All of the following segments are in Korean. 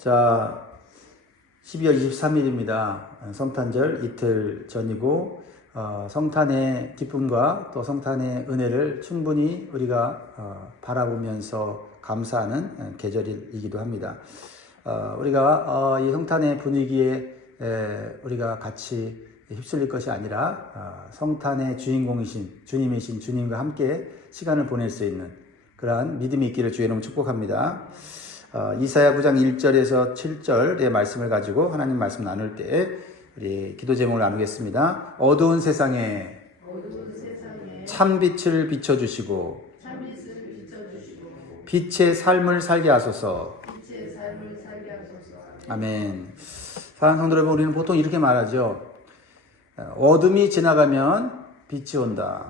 자, 12월 23일입니다. 성탄절 이틀 전이고, 어, 성탄의 기쁨과 또 성탄의 은혜를 충분히 우리가 어, 바라보면서 감사하는 어, 계절이기도 합니다. 어, 우리가 어, 이 성탄의 분위기에 에, 우리가 같이 휩쓸릴 것이 아니라 어, 성탄의 주인공이신 주님이신 주님과 함께 시간을 보낼 수 있는 그러한 믿음이 있기를 주의 이름 축복합니다. 어, 이사야 9장 1절에서 7절의 말씀을 가지고 하나님 말씀 나눌 때 우리 기도 제목을 나누겠습니다. 어두운 세상에 참빛을 비춰주시고 빛의 삶을 살게 하소서. 아멘. 사랑하는 성도 여러분, 우리는 보통 이렇게 말하죠. 어, 어둠이 지나가면 빛이 온다.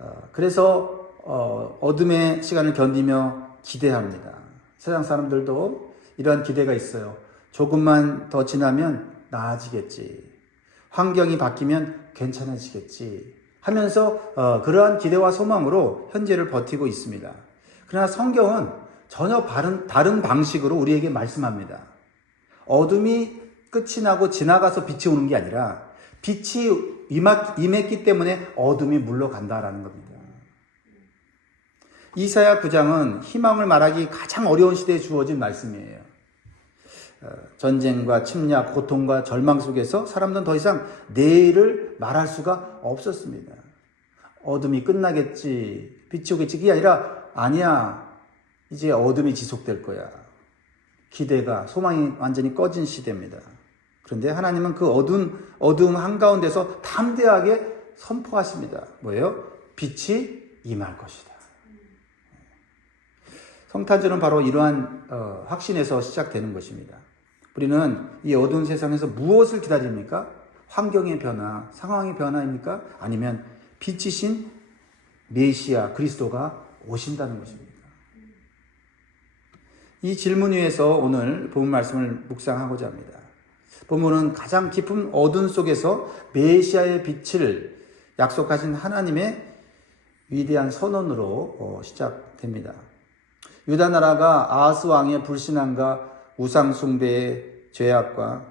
어, 그래서 어, 어둠의 시간을 견디며 기대합니다. 세상 사람들도 이러한 기대가 있어요. 조금만 더 지나면 나아지겠지. 환경이 바뀌면 괜찮아지겠지. 하면서 어, 그러한 기대와 소망으로 현재를 버티고 있습니다. 그러나 성경은 전혀 다른, 다른 방식으로 우리에게 말씀합니다. 어둠이 끝이 나고 지나가서 빛이 오는 게 아니라 빛이 임했, 임했기 때문에 어둠이 물러간다라는 겁니다. 이사야 9장은 희망을 말하기 가장 어려운 시대에 주어진 말씀이에요. 어, 전쟁과 침략, 고통과 절망 속에서 사람들은 더 이상 내일을 말할 수가 없었습니다. 어둠이 끝나겠지, 빛이 오겠지. 그게 아니라, 아니야. 이제 어둠이 지속될 거야. 기대가, 소망이 완전히 꺼진 시대입니다. 그런데 하나님은 그 어두운, 어두움 한가운데서 담대하게 선포하십니다. 뭐예요? 빛이 임할 것이다. 성탄절은 바로 이러한 어, 확신에서 시작되는 것입니다. 우리는 이 어두운 세상에서 무엇을 기다립니까? 환경의 변화, 상황의 변화입니까? 아니면 빛이신 메시아 그리스도가 오신다는 것입니다. 이 질문 위에서 오늘 본 말씀을 묵상하고자 합니다. 본문은 가장 깊은 어둠 속에서 메시아의 빛을 약속하신 하나님의 위대한 선언으로 어, 시작됩니다. 유다 나라가 아하스 왕의 불신앙과 우상 숭배의 죄악과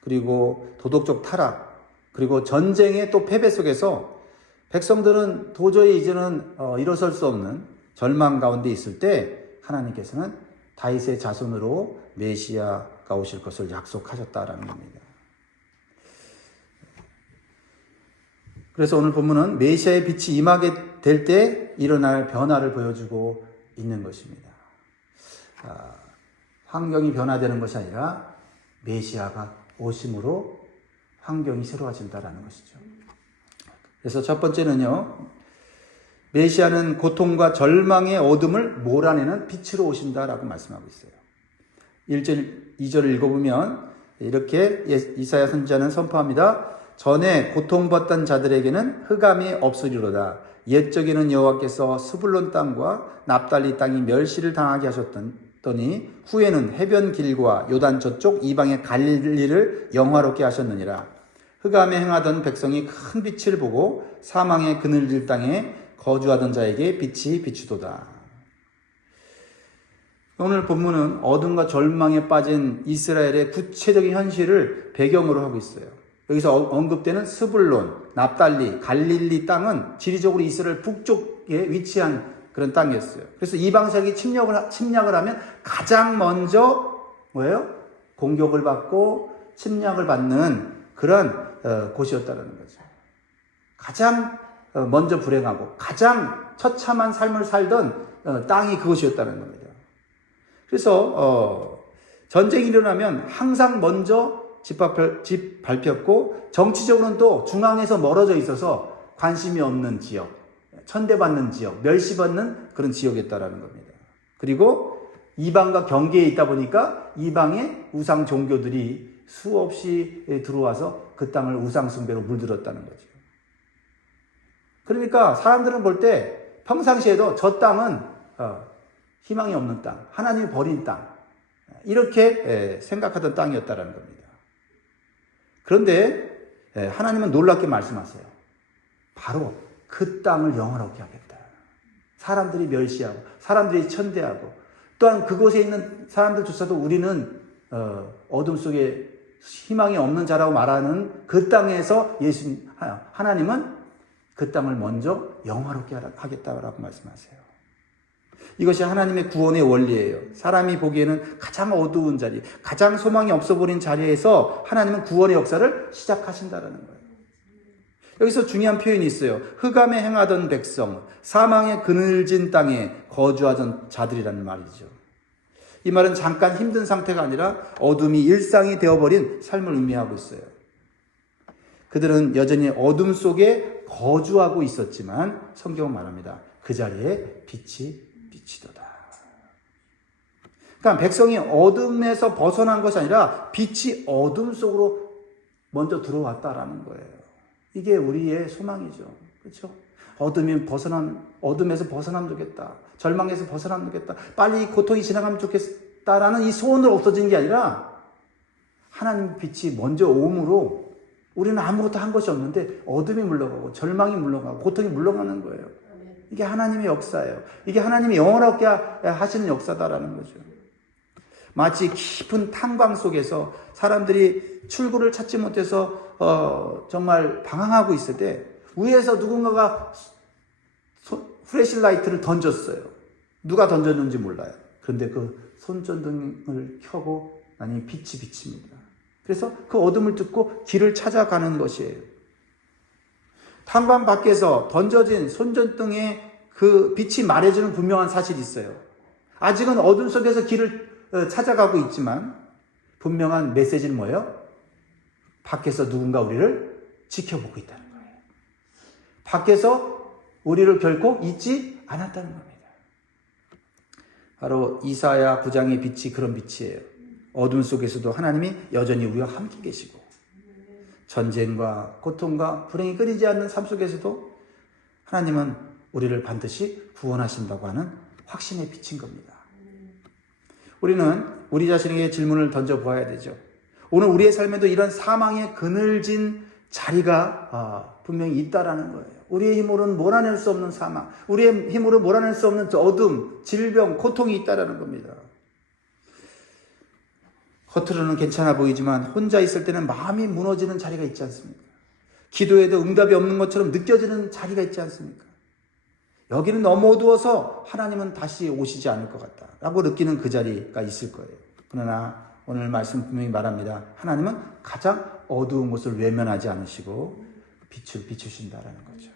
그리고 도덕적 타락 그리고 전쟁의 또 패배 속에서 백성들은 도저히 이제는 어, 일어설 수 없는 절망 가운데 있을 때 하나님께서는 다윗의 자손으로 메시아가 오실 것을 약속하셨다라는 겁니다. 그래서 오늘 본문은 메시아의 빛이 임하게 될 때 일어날 변화를 보여주고 있는 것입니다. 아, 환경이 변화되는 것이 아니라 메시아가 오심으로 환경이 새로워진다라는 것이죠. 그래서 첫 번째는요. 메시아는 고통과 절망의 어둠을 몰아내는 빛으로 오신다라고 말씀하고 있어요. 1절, 2절을 읽어보면 이렇게 이사야 선지자는 선포합니다. 전에 고통받던 자들에게는 흑암이 없으리로다. 옛적에는 여호와께서 스불론 땅과 납달리 땅이 멸시를 당하게 하셨 더니 후에는 해변 길과 요단 저쪽 이방의 갈릴리를 영화롭게 하셨느니라. 흑암에 행하던 백성이 큰 빛을 보고 사망의 그늘질 땅에 거주하던 자에게 빛이 비추도다. 오늘 본문은 어둠과 절망에 빠진 이스라엘의 구체적인 현실을 배경으로 하고 있어요. 여기서 언급되는 스불론, 납달리, 갈릴리 땅은 지리적으로 이스라엘 북쪽에 위치한 그런 땅이었어요. 그래서 이방 세력이 침략을 침략을 하면 가장 먼저 뭐예요? 공격을 받고 침략을 받는 그런 어, 곳이었다는 거죠. 가장 어, 먼저 불행하고 가장 처참한 삶을 살던 어, 땅이 그곳이었다는 겁니다. 그래서 전쟁이 일어나면 항상 먼저 집 밟혔고 정치적으로는 또 중앙에서 멀어져 있어서 관심이 없는 지역, 천대받는 지역, 멸시받는 그런 지역이었다라는 겁니다. 그리고 이방과 경계에 있다 보니까 이방의 우상 종교들이 수없이 들어와서 그 땅을 우상 숭배로 물들었다는 거죠. 그러니까 사람들은 볼 때 평상시에도 저 땅은 어, 희망이 없는 땅, 하나님이 버린 땅 이렇게 생각하던 땅이었다라는 겁니다. 그런데 하나님은 놀랍게 말씀하세요. 바로 그 땅을 영원롭게 하겠다. 사람들이 멸시하고 사람들이 천대하고 또 또한 그곳에 있는 사람들조차도 우리는 어, 어둠 속에 희망이 없는 자라고 말하는 그 땅에서 예수 하나님은 그 땅을 먼저 영화롭게 하겠다라고 말씀하세요. 이것이 하나님의 구원의 원리예요. 사람이 보기에는 가장 어두운 자리, 가장 소망이 없어 보이는 자리에서 하나님은 구원의 역사를 시작하신다라는 거예요. 여기서 중요한 표현이 있어요. 흑암에 행하던 백성, 사망의 그늘진 땅에 거주하던 자들이라는 말이죠. 이 말은 잠깐 힘든 상태가 아니라 어둠이 일상이 되어버린 삶을 의미하고 있어요. 그들은 여전히 어둠 속에 거주하고 있었지만 성경은 말합니다. 그 자리에 빛이 비치도다. 그러니까 백성이 어둠에서 벗어난 것이 아니라 빛이 어둠 속으로 먼저 들어왔다라는 거예요. 이게 우리의 소망이죠. 그렇죠? 어둠이 벗어남 어둠에서 벗어나면 좋겠다. 절망에서 벗어나면 좋겠다. 빨리 고통이 지나가면 좋겠다라는 이 소원으로 없어진 게 아니라 하나님 빛이 먼저 오므로 우리는 아무것도 한 것이 없는데 어둠이 물러가고 절망이 물러가고 고통이 물러가는 거예요. 이게 하나님의 역사예요. 이게 하나님이 영원하게 하시는 역사다라는 거죠. 마치 깊은 탕광 속에서 사람들이 출구를 찾지 못해서 어, 정말 방황하고 있을 때 위에서 누군가가 프레실라이트를 던졌어요. 누가 던졌는지 몰라요. 그런데 그 손전등을 켜고 나니 빛이 비칩니다. 그래서 그 어둠을 뚫고 길을 찾아가는 것이에요. 탄광 밖에서 던져진 손전등의 그 빛이 말해주는 분명한 사실이 있어요. 아직은 어둠 속에서 길을 어, 찾아가고 있지만 분명한 메시지는 뭐예요? 밖에서 누군가 우리를 지켜보고 있다는 거예요. 밖에서 우리를 결코 잊지 않았다는 겁니다. 바로 이사야 9장의 빛이 그런 빛이에요. 어둠 속에서도 하나님이 여전히 우리와 함께 계시고 전쟁과 고통과 불행이 끊이지 않는 삶 속에서도 하나님은 우리를 반드시 구원하신다고 하는 확신의 빛인 겁니다. 우리는 우리 자신에게 질문을 던져 보아야 되죠. 오늘 우리의 삶에도 이런 사망의 그늘진 자리가 아, 분명히 있다라는 거예요. 우리의 힘으로는 몰아낼 수 없는 사망, 우리의 힘으로 몰아낼 수 없는 어둠, 질병, 고통이 있다라는 겁니다. 겉으로는 괜찮아 보이지만 혼자 있을 때는 마음이 무너지는 자리가 있지 않습니까? 기도에도 응답이 없는 것처럼 느껴지는 자리가 있지 않습니까? 여기는 너무 어두워서 하나님은 다시 오시지 않을 것 같다. 라고 느끼는 그 자리가 있을 거예요. 그러나 오늘 말씀 분명히 말합니다. 하나님은 가장 어두운 곳을 외면하지 않으시고 빛을 비추신다라는 거죠.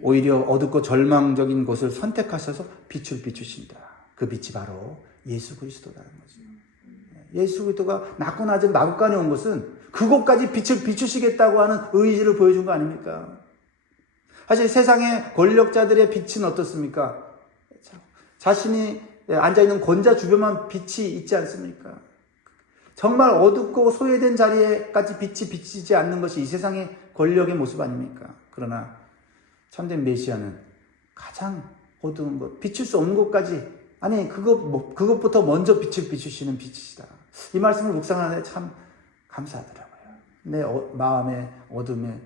오히려 어둡고 절망적인 곳을 선택하셔서 빛을 비추신다. 그 빛이 바로 예수 그리스도라는 거죠. 예수 그리스도가 낳고 낮은 마국간에 온 것은 그곳까지 빛을 비추시겠다고 하는 의지를 보여준 거 아닙니까? 사실 세상의 권력자들의 빛은 어떻습니까? 자신이 앉아있는 권자 주변만 빛이 있지 않습니까? 정말 어둡고 소외된 자리에까지 빛이 비치지 않는 것이 이 세상의 권력의 모습 아닙니까? 그러나 참된 메시아는 가장 어두운 곳, 비출 수 없는 곳까지 아니 그것 뭐, 그것부터 먼저 빛을 비추시는 빛이시다. 이 말씀을 묵상하는데 참 감사하더라고요. 내 어, 마음의 어둠에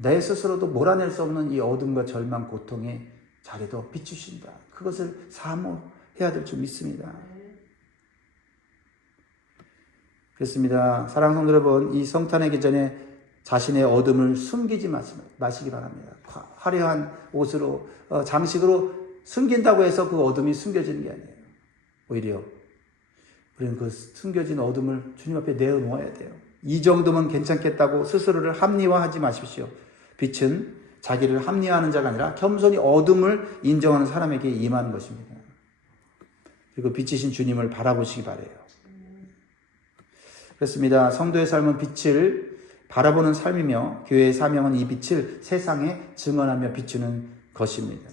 내 스스로도 몰아낼 수 없는 이 어둠과 절망, 고통의 자리도 비추신다. 그것을 사모 해야 될 줄 믿습니다. 그렇습니다. 사랑 성도 여러분, 이 성탄하기 전에 자신의 어둠을 숨기지 마시기 바랍니다. 화려한 옷으로, 어, 장식으로 숨긴다고 해서 그 어둠이 숨겨지는 게 아니에요. 오히려 우리는 그 숨겨진 어둠을 주님 앞에 내어놓아야 돼요. 이 정도면 괜찮겠다고 스스로를 합리화하지 마십시오. 빛은 자기를 합리화하는 자가 아니라 겸손히 어둠을 인정하는 사람에게 임하는 것입니다. 그리고 빛이신 주님을 바라보시기 바래요. 그렇습니다. 성도의 삶은 빛을 바라보는 삶이며 교회의 사명은 이 빛을 세상에 증언하며 비추는 것입니다.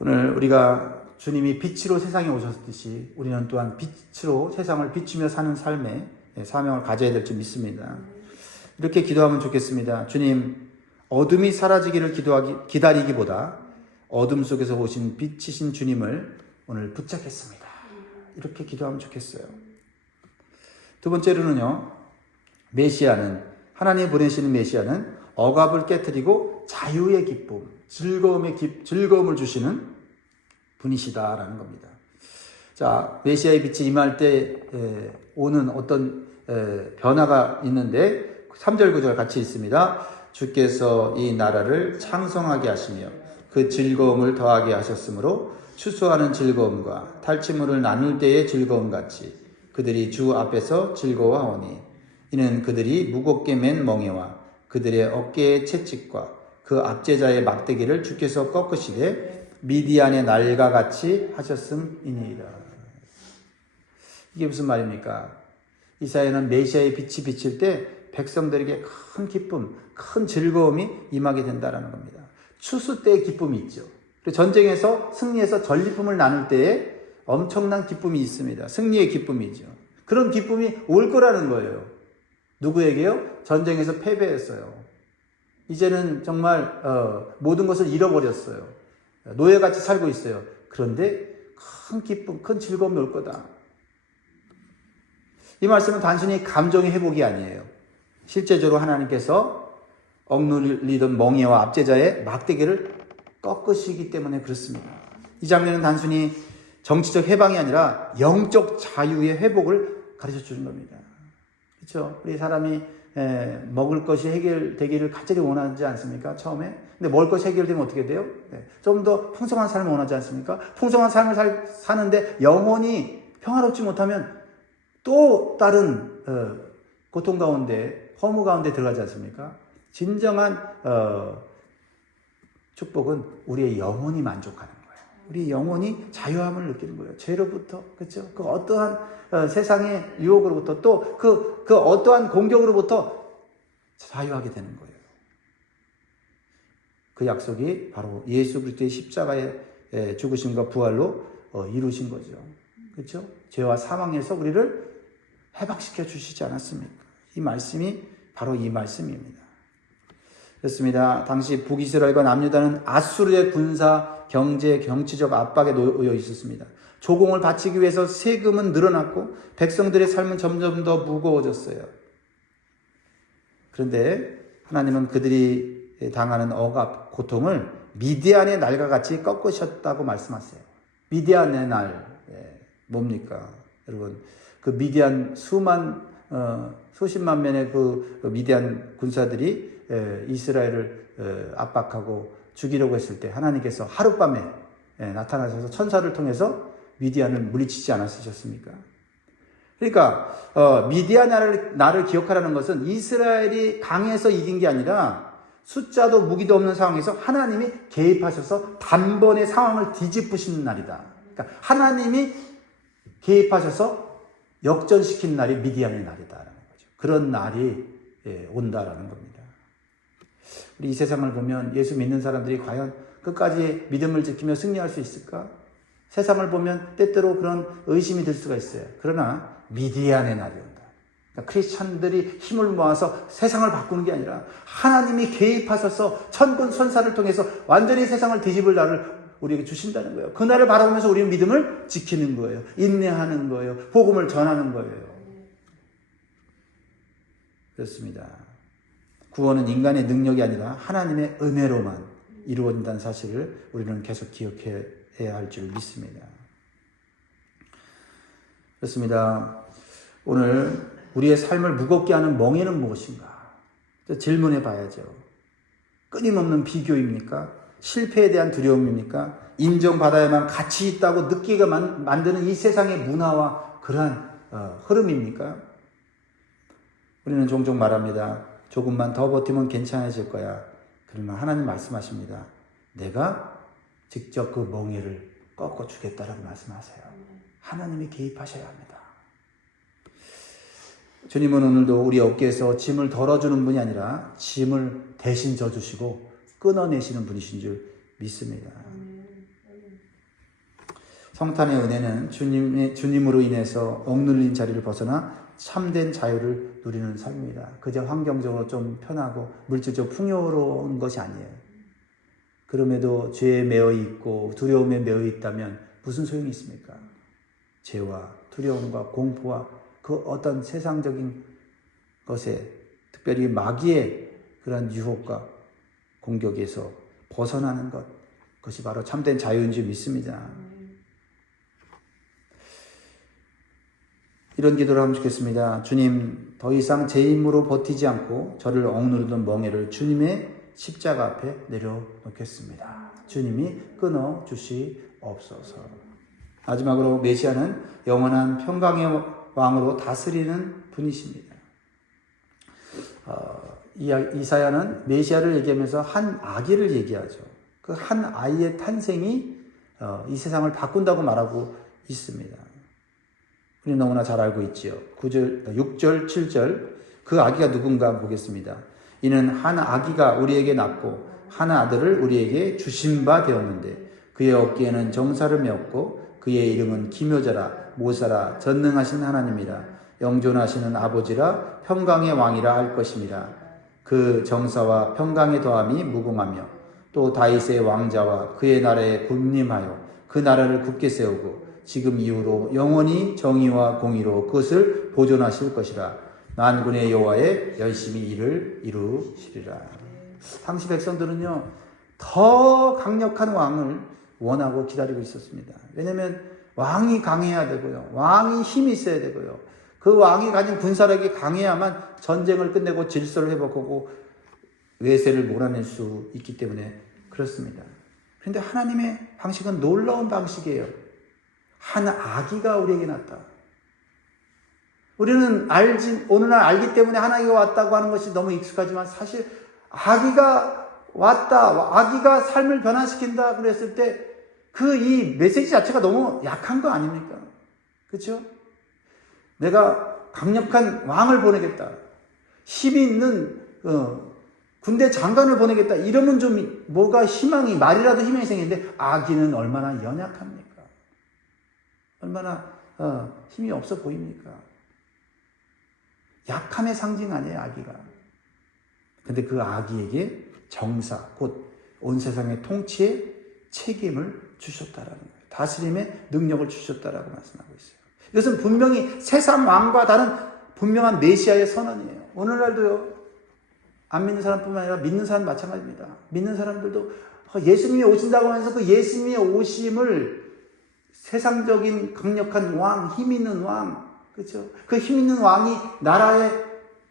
오늘 우리가 주님이 빛으로 세상에 오셨듯이 우리는 또한 빛으로 세상을 비추며 사는 삶의 사명을 가져야 될 줄 믿습니다. 이렇게 기도하면 좋겠습니다. 주님, 어둠이 사라지기를 기도하기, 기다리기보다 어둠 속에서 오신 빛이신 주님을 오늘 붙잡겠습니다. 이렇게 기도하면 좋겠어요. 두 번째로는요, 메시아는, 하나님 보내시는 메시아는 억압을 깨뜨리고 자유의 기쁨, 즐거움의 기, 즐거움을 주시는 분이시다라는 겁니다. 자, 메시아의 빛이 임할 때 에, 오는 어떤 에, 변화가 있는데 3절 구절 같이 있습니다. 주께서 이 나라를 창성하게 하시며 그 즐거움을 더하게 하셨으므로 추수하는 즐거움과 탈취물을 나눌 때의 즐거움 같이 그들이 주 앞에서 즐거워하오니 이는 그들이 무겁게 맨 멍에와 그들의 어깨의 채찍과 그 압제자의 막대기를 주께서 꺾으시되 미디안의 날과 같이 하셨음이니이다. 이게 무슨 말입니까? 이사야는 메시아의 빛이 비칠 때 백성들에게 큰 기쁨, 큰 즐거움이 임하게 된다라는 겁니다. 추수 때의 기쁨이 있죠. 전쟁에서 승리해서 전리품을 나눌 때에 엄청난 기쁨이 있습니다. 승리의 기쁨이죠. 그런 기쁨이 올 거라는 거예요. 누구에게요? 전쟁에서 패배했어요. 이제는 정말 어, 모든 것을 잃어버렸어요. 노예같이 살고 있어요. 그런데 큰 기쁨, 큰 즐거움이 올 거다. 이 말씀은 단순히 감정의 회복이 아니에요. 실제적으로 하나님께서 억눌리던 멍에와 압제자의 막대기를 꺾으시기 때문에 그렇습니다. 이 장면은 단순히 정치적 해방이 아니라 영적 자유의 회복을 가르쳐 주는 겁니다. 그렇죠? 우리 사람이 에, 먹을 것이 해결되기를 간절히 원하지 않습니까? 처음에. 근데 먹을 것이 해결되면 어떻게 돼요? 네. 좀더 풍성한 삶을 원하지 않습니까? 풍성한 삶을 살, 사는데 영혼이 평화롭지 못하면 또 다른 어, 고통 가운데 허무 가운데 들어가지 않습니까? 진정한 어, 축복은 우리의 영혼이 만족하는 거예요. 우리 영혼이 자유함을 느끼는 거예요. 죄로부터 그렇죠? 그 어떠한 어, 세상의 유혹으로부터 또그그 어떠한 공격으로부터 자유하게 되는 거예요. 그 약속이 바로 예수 그리스도의 십자가의 에, 죽으심과 부활로 어, 이루신 거죠. 그렇죠? 죄와 사망에서 우리를 해방시켜 주시지 않았습니까? 이 말씀이 바로 이 말씀입니다. 그렇습니다. 당시 북이스라엘과 남유다는 아수르의 군사, 경제, 정치적 압박에 놓여 있었습니다. 조공을 바치기 위해서 세금은 늘어났고 백성들의 삶은 점점 더 무거워졌어요. 그런데 하나님은 그들이 당하는 억압, 고통을 미디안의 날과 같이 꺾으셨다고 말씀하세요. 미디안의 날, 예, 뭡니까? 여러분, 그 미디안 수만, 어, 수십만 명의 그 미디안 군사들이 예, 이스라엘을 예, 압박하고 죽이려고 했을 때 하나님께서 하룻밤에 예, 나타나셔서 천사를 통해서 미디안을 물리치지 않았으셨습니까? 그러니까 어, 미디안 나를, 나를 기억하라는 것은 이스라엘이 강해서 이긴 게 아니라 숫자도 무기도 없는 상황에서 하나님이 개입하셔서 단번에 상황을 뒤집으시는 날이다. 그러니까 하나님이 개입하셔서 역전시킨 날이 미디안의 날이다라는 거죠. 그런 날이 예, 온다라는 겁니다. 우리 이 세상을 보면 예수 믿는 사람들이 과연 끝까지 믿음을 지키며 승리할 수 있을까? 세상을 보면 때때로 그런 의심이 들 수가 있어요. 그러나 미디안의 날이 온다. 그러니까 크리스찬들이 힘을 모아서 세상을 바꾸는 게 아니라 하나님이 개입하셔서 천군 천사를 통해서 완전히 세상을 뒤집을 날을 우리에게 주신다는 거예요. 그 날을 바라보면서 우리는 믿음을 지키는 거예요. 인내하는 거예요. 복음을 전하는 거예요. 그렇습니다. 구원은 인간의 능력이 아니라 하나님의 은혜로만 이루어진다는 사실을 우리는 계속 기억해야 할 줄 믿습니다. 그렇습니다. 오늘 우리의 삶을 무겁게 하는 멍에는 무엇인가? 질문해 봐야죠. 끊임없는 비교입니까? 실패에 대한 두려움입니까? 인정받아야만 가치 있다고 느끼게 만드는 이 세상의 문화와 그러한 어, 흐름입니까? 우리는 종종 말합니다. 조금만 더 버티면 괜찮아질 거야. 그러면 하나님 말씀하십니다. 내가 직접 그 멍에를 꺾어 주겠다라고 말씀하세요. 하나님이 개입하셔야 합니다. 주님은 오늘도 우리 어깨에서 짐을 덜어주는 분이 아니라 짐을 대신 져주시고 끊어내시는 분이신 줄 믿습니다. 성탄의 은혜는 주님의, 주님으로 인해서 억눌린 자리를 벗어나 참된 자유를 누리는 삶입니다. 그저 환경적으로 좀 편하고 물질적 풍요로운 것이 아니에요. 그럼에도 죄에 매여 있고 두려움에 매여 있다면 무슨 소용이 있습니까? 죄와 두려움과 공포와 그 어떤 세상적인 것에 특별히 마귀의 그런 유혹과 공격에서 벗어나는 것. 그것이 바로 참된 자유인 줄 믿습니다. 이런 기도를 하면 좋겠습니다. 주님, 더 이상 제 힘으로 버티지 않고 저를 억누르던 멍에를 주님의 십자가 앞에 내려놓겠습니다. 주님이 끊어 주시옵소서. 마지막으로 메시아는 영원한 평강의 왕으로 다스리는 분이십니다. 어, 이- 이사야는 메시아를 얘기하면서 한 아기를 얘기하죠. 그 한 아이의 탄생이 어, 이 세상을 바꾼다고 말하고 있습니다. 우리 너무나 잘 알고 있지요. 9절, 6절, 7절 그 아기가 누군가 보겠습니다. 이는 한 아기가 우리에게 낳고 한 아들을 우리에게 주신 바 되었는데 그의 어깨에는 정사를 메었고 그의 이름은 기묘자라 모사라 전능하신 하나님이라 영존하시는 아버지라 평강의 왕이라 할 것입니다. 그 정사와 평강의 더함이 무궁하며 또 다윗의 왕자와 그의 나라에 군림하여 그 나라를 굳게 세우고 지금 이후로 영원히 정의와 공의로 그것을 보존하실 것이라 만군의 여호와의 열심히 일을 이루시리라. 당시 백성들은요 더 강력한 왕을 원하고 기다리고 있었습니다. 왜냐하면 왕이 강해야 되고요, 왕이 힘이 있어야 되고요. 그 왕이 가진 군사력이 강해야만 전쟁을 끝내고 질서를 회복하고 외세를 몰아낼 수 있기 때문에 그렇습니다. 그런데 하나님의 방식은 놀라운 방식이에요. 한 아기가 우리에게 났다. 우리는 알지, 어느 날 알기 때문에 하나님이 왔다고 하는 것이 너무 익숙하지만 사실 아기가 왔다, 아기가 삶을 변화시킨다 그랬을 때 그 이 메시지 자체가 너무 약한 거 아닙니까? 그렇죠? 내가 강력한 왕을 보내겠다. 힘이 있는 어, 군대 장관을 보내겠다. 이러면 좀 뭐가 희망이 말이라도 희망이 생기는데 아기는 얼마나 연약합니까? 얼마나 어, 힘이 없어 보입니까? 약함의 상징 아니에요, 아기가. 근데 그 아기에게 정사, 곧 온 세상의 통치의 책임을 주셨다라는 거예요. 다스림의 능력을 주셨다라고 말씀하고 있어요. 이것은 분명히 세상 왕과 다른 분명한 메시아의 선언이에요. 오늘날도요, 안 믿는 사람뿐만 아니라 믿는 사람 마찬가지입니다. 믿는 사람들도 예수님이 오신다고 하면서 그 예수님의 오심을 세상적인 강력한 왕, 힘 있는 왕, 그렇죠? 그 힘 있는 왕이 나라의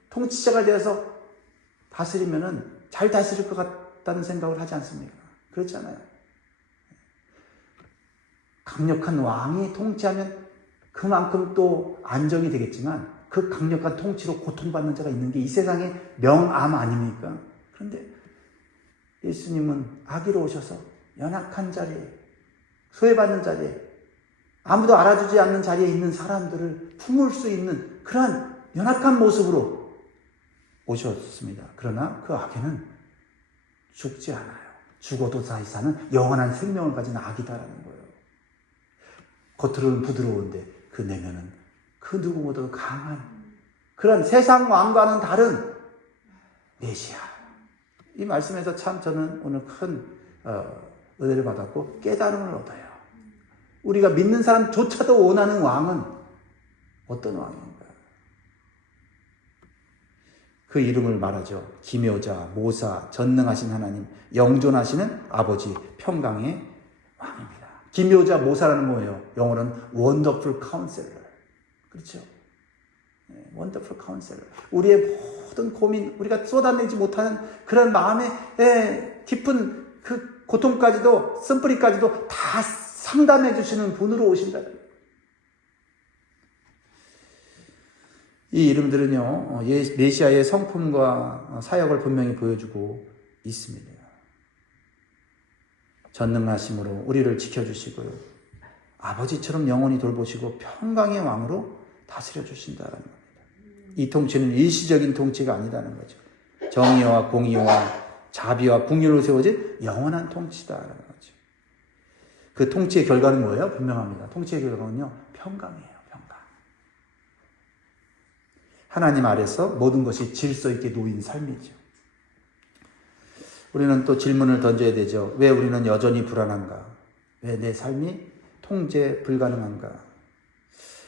통치자가 되어서 다스리면은 잘 다스릴 것 같다는 생각을 하지 않습니까? 그렇잖아요. 강력한 왕이 통치하면 그만큼 또 안정이 되겠지만 그 강력한 통치로 고통받는 자가 있는 게 이 세상의 명암 아닙니까? 그런데 예수님은 아기로 오셔서 연약한 자리에, 소외받는 자리에, 아무도 알아주지 않는 자리에 있는 사람들을 품을 수 있는 그러한 연약한 모습으로 오셨습니다. 그러나 그 아기는 죽지 않아요. 죽어도 다시 사는 영원한 생명을 가진 아기다라는 거예요. 겉으로는 부드러운데 그 내면은 그 누구보다도 강한 그런 세상 왕과는 다른 메시아. 이 말씀에서 참 저는 오늘 큰 어, 은혜를 받았고 깨달음을 얻어요. 우리가 믿는 사람조차도 원하는 왕은 어떤 왕인가? 그 이름을 말하죠. 기묘자, 모사, 전능하신 하나님, 영존하시는 아버지, 평강의 왕입니다. 기묘자, 모사라는 뭐예요? 영어로는 wonderful counselor. 그렇죠? 원더풀 카운셀러. 우리의 모든 고민, 우리가 쏟아내지 못하는 그런 마음의 예, 깊은 그 고통까지도, 쓴뿌리까지도 다 상담해 주시는 분으로 오신다. 이 이름들은요, 어, 예- 메시아의 성품과 사역을 분명히 보여주고 있습니다. 전능하심으로 우리를 지켜주시고요. 아버지처럼 영원히 돌보시고 평강의 왕으로 다스려 주신다는 겁니다. 이 통치는 일시적인 통치가 아니다는 거죠. 정의와 공의와 자비와 궁율로 세워진 영원한 통치다라는 거죠. 그 통치의 결과는 뭐예요? 분명합니다. 통치의 결과는요, 평강이에요, 평강. 하나님 아래서 모든 것이 질서 있게 놓인 삶이죠. 우리는 또 질문을 던져야 되죠. 왜 우리는 여전히 불안한가? 왜 내 삶이 통제 불가능한가?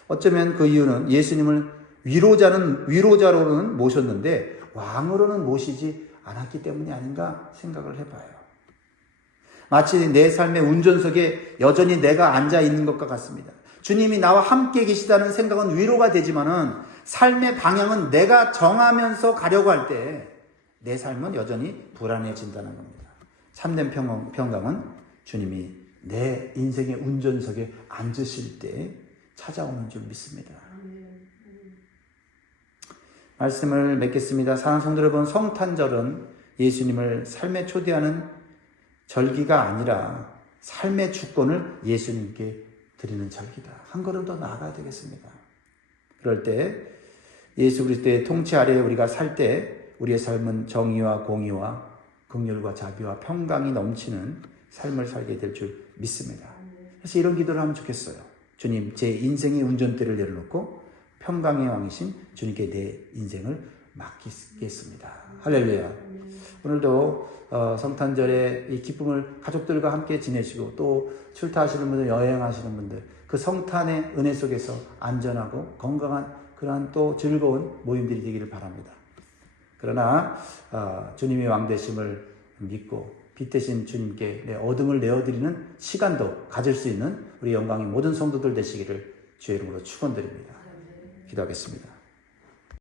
어쩌면 그 이유는 예수님을 위로자는 위로자로는 모셨는데 왕으로는 모시지 않았기 때문이 아닌가 생각을 해봐요. 마치 내 삶의 운전석에 여전히 내가 앉아 있는 것과 같습니다. 주님이 나와 함께 계시다는 생각은 위로가 되지만은 삶의 방향은 내가 정하면서 가려고 할 때 내 삶은 여전히 불안해진다는 겁니다. 참된 평강, 평강은 주님이 내 인생의 운전석에 앉으실 때 찾아오는 줄 믿습니다. 말씀을 맺겠습니다. 사랑 성도 여러분, 성탄절은 예수님을 삶에 초대하는 절기가 아니라 삶의 주권을 예수님께 드리는 절기다. 한 걸음 더 나아가야 되겠습니다. 그럴 때 예수 그리스도의 통치 아래에 우리가 살 때 우리의 삶은 정의와 공의와 긍휼과 자비와 평강이 넘치는 삶을 살게 될 줄 믿습니다. 그래서 이런 기도를 하면 좋겠어요. 주님, 제 인생의 운전대를 내려놓고 평강의 왕이신 주님께 내 인생을 맡기겠습니다. 할렐루야. 오늘도 어, 성탄절에 이 기쁨을 가족들과 함께 지내시고 또 출타하시는 분들, 여행하시는 분들 그 성탄의 은혜 속에서 안전하고 건강한 그러한 또 즐거운 모임들이 되기를 바랍니다. 그러나 어, 주님의 왕되심을 믿고 빛 대신 주님께 내 어둠을 내어드리는 시간도 가질 수 있는 우리 영광의 모든 성도들 되시기를 주의 이름으로 축원드립니다. 기도하겠습니다.